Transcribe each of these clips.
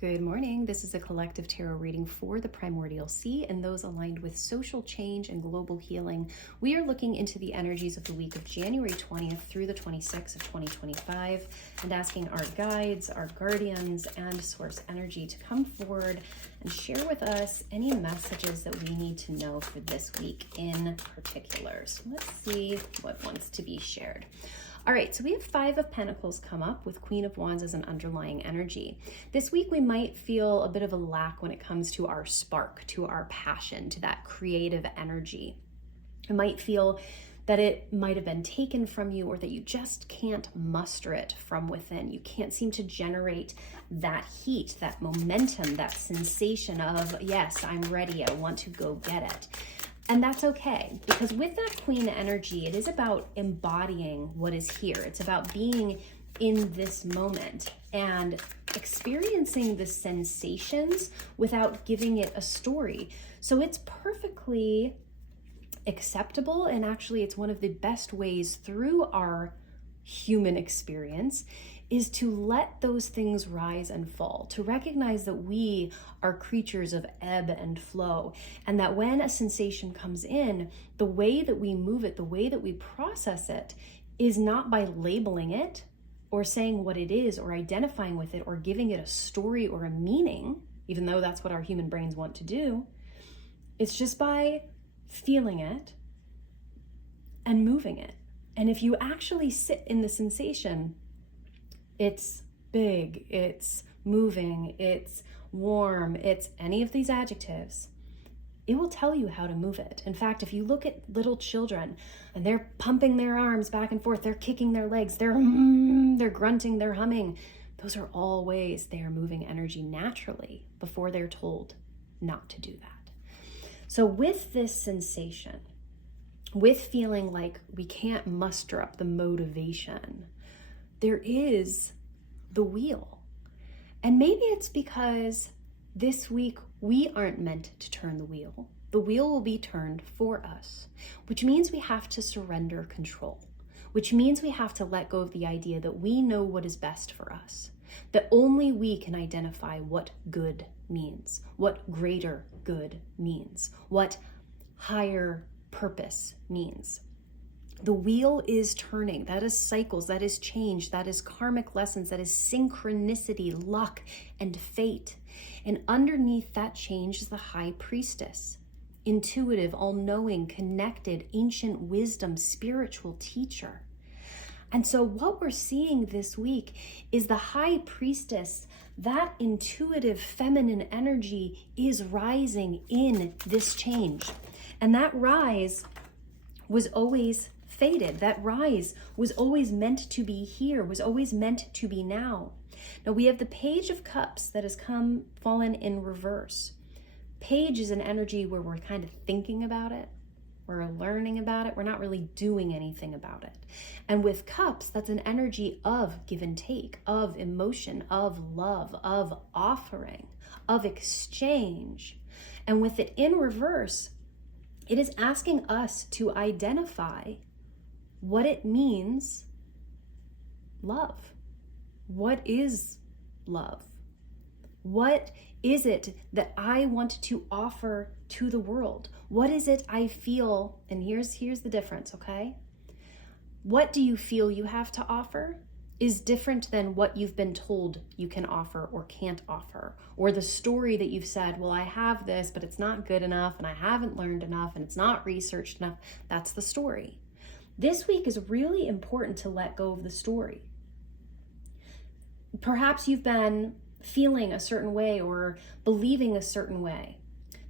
Good morning. This is a collective tarot reading for the Primordial Sea and those aligned with social change and global healing. We are looking into the energies of the week of January 20th through the 26th of 2025 and asking our guides, our guardians, and source energy to come forward and share with us any messages that we need to know for this week in particular. So let's see what wants to be shared. All right, so we have Five of Pentacles come up with Queen of Wands as an underlying energy. This week we might feel a bit of a lack when it comes to our spark, to our passion, to that creative energy. You might feel that it might have been taken from you or that you just can't muster it from within. You can't seem to generate that heat, that momentum, that sensation of, yes, I'm ready, I want to go get it. And that's okay, because with that queen energy, it is about embodying what is here. It's about being in this moment and experiencing the sensations without giving it a story. So it's perfectly acceptable, and actually it's one of the best ways through our human experience is to let those things rise and fall, to recognize that we are creatures of ebb and flow, and that when a sensation comes in, the way that we move it, the way that we process it, is not by labeling it or saying what it is or identifying with it or giving it a story or a meaning, even though that's what our human brains want to do. It's just by feeling it and moving it. And if you actually sit in the sensation, it's big, it's moving, it's warm, it's any of these adjectives, it will tell you how to move it. In fact, if you look at little children and they're pumping their arms back and forth, they're kicking their legs, they're grunting, they're humming, those are all ways they are moving energy naturally before they're told not to do that. So with this sensation, with feeling like we can't muster up the motivation, there is the wheel. And maybe it's because this week we aren't meant to turn the wheel. The wheel will be turned for us, which means we have to surrender control, which means we have to let go of the idea that we know what is best for us, that only we can identify what good means, what greater good means, what higher purpose means. The wheel is turning. That is cycles, that is change, that is karmic lessons, that is synchronicity, luck, and fate. And underneath that change is the High Priestess, intuitive, all-knowing, connected, ancient wisdom, spiritual teacher. And so what we're seeing this week is the High Priestess, that intuitive feminine energy is rising in this change. And that rise was always fated. That rise was always meant to be here, was always meant to be now. Now we have the Page of Cups that has fallen in reverse. Page is an energy where we're kind of thinking about it, we're learning about it, we're not really doing anything about it. And with Cups, that's an energy of give and take, of emotion, of love, of offering, of exchange. And with it in reverse, it is asking us to identify what it means, love. What is love? What is it that I want to offer to the world? What is it I feel? And here's the difference, okay? What do you feel you have to offer is different than what you've been told you can offer or can't offer, or the story that you've said, well, I have this, but it's not good enough, and I haven't learned enough, and it's not researched enough. That's the story. This week is really important to let go of the story. Perhaps you've been feeling a certain way or believing a certain way.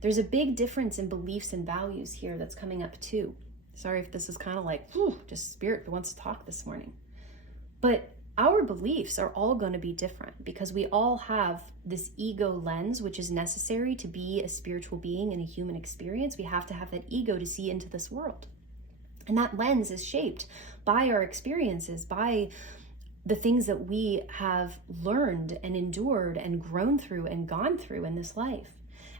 There's a big difference in beliefs and values here that's coming up too. Sorry if this is kind of like, just spirit wants to talk this morning. But our beliefs are all going to be different because we all have this ego lens, which is necessary to be a spiritual being in a human experience. We have to have that ego to see into this world. And that lens is shaped by our experiences, by the things that we have learned and endured and grown through and gone through in this life.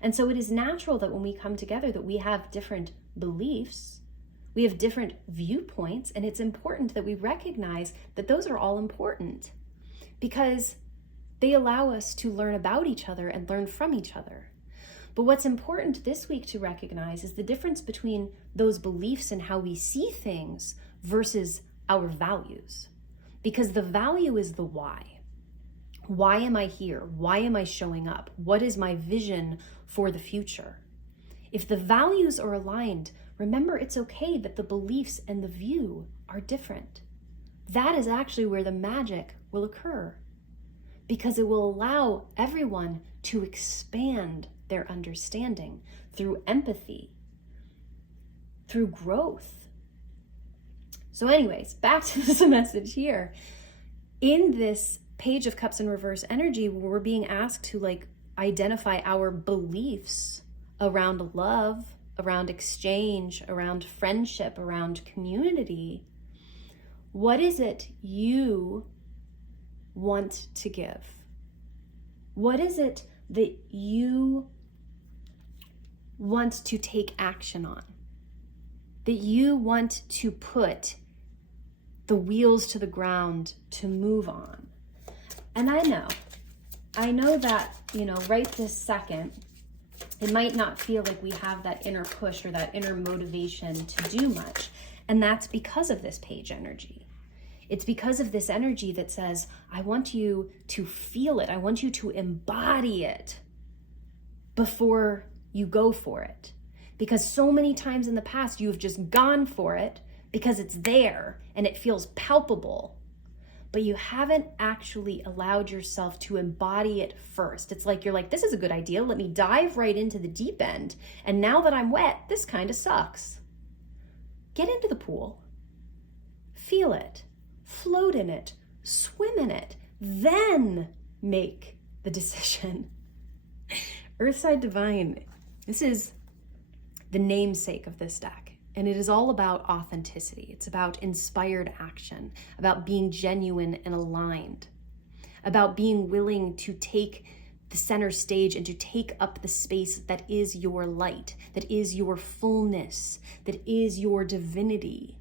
And so it is natural that when we come together that we have different beliefs, we have different viewpoints, and it's important that we recognize that those are all important because They allow us to learn about each other and learn from each other. But what's important this week to recognize is the difference between those beliefs and how we see things versus our values. Because the value is the why. Why am I here? Why am I showing up? What is my vision for the future? If the values are aligned, remember it's okay that the beliefs and the view are different. That is actually where the magic will occur, because it will allow everyone to expand their understanding through empathy, through growth. So anyways, back to this message here. In this Page of Cups in reverse energy, we're being asked to identify our beliefs around love, around exchange, around friendship, around community. What is it you want to give? What is it that you want to take action on? That you want to put the wheels to the ground to move on? And I know that, right this second, it might not feel like we have that inner push or that inner motivation to do much. And that's because of this page energy. It's because of this energy that says, I want you to feel it. I want you to embody it before you go for it. Because so many times in the past, you've just gone for it because it's there and it feels palpable, but you haven't actually allowed yourself to embody it first. It's like, you're like, this is a good idea. Let me dive right into the deep end. And now that I'm wet, this kind of sucks. Get into the pool, feel it, float in it, swim in it, then make the decision. Earthside Divine, this is the namesake of this deck. And it is all about authenticity. It's about inspired action, about being genuine and aligned, about being willing to take the center stage and to take up the space that is your light, that is your fullness, that is your divinity,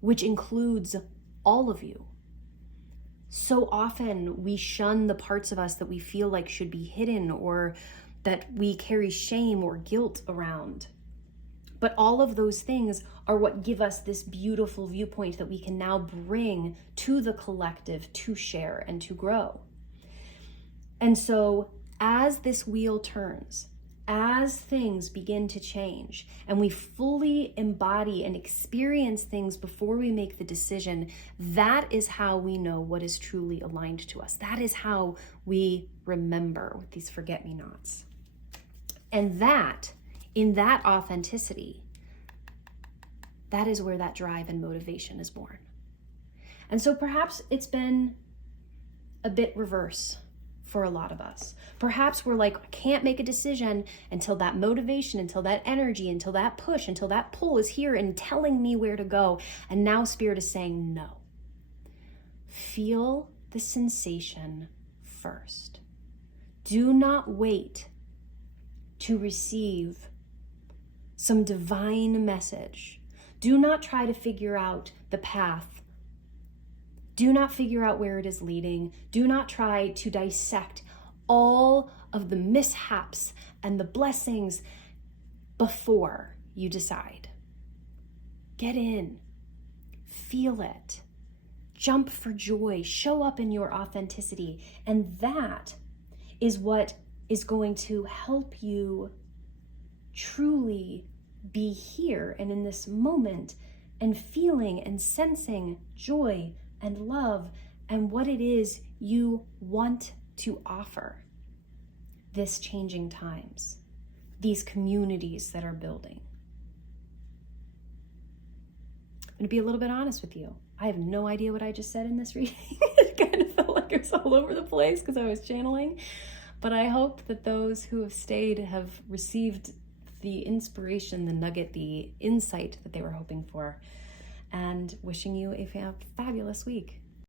which includes all of you. So often we shun the parts of us that we feel like should be hidden or that we carry shame or guilt around. But all of those things are what give us this beautiful viewpoint that we can now bring to the collective to share and to grow. And so as this wheel turns, as things begin to change and we fully embody and experience things before we make the decision, that is how we know what is truly aligned to us. That is how we remember with these forget-me-nots. And that, in that authenticity, that is where that drive and motivation is born. And so perhaps it's been a bit reverse for a lot of us. Perhaps we're like, I can't make a decision until that motivation, until that energy, until that push, until that pull is here and telling me where to go. And now Spirit is saying no. Feel the sensation first. Do not wait to receive some divine message. Do not try to figure out the path. Do not figure out where it is leading. Do not try to dissect all of the mishaps and the blessings before you decide. Get in, feel it, jump for joy, show up in your authenticity. And that is what is going to help you truly be here and in this moment and feeling and sensing joy and love and what it is you want to offer this changing times, these communities that are building. I'm going to be a little bit honest with you. I have no idea what I just said in this reading. It kind of felt like it was all over the place because I was channeling. But I hope that those who have stayed have received the inspiration, the nugget, the insight that they were hoping for. And wishing you a fabulous week.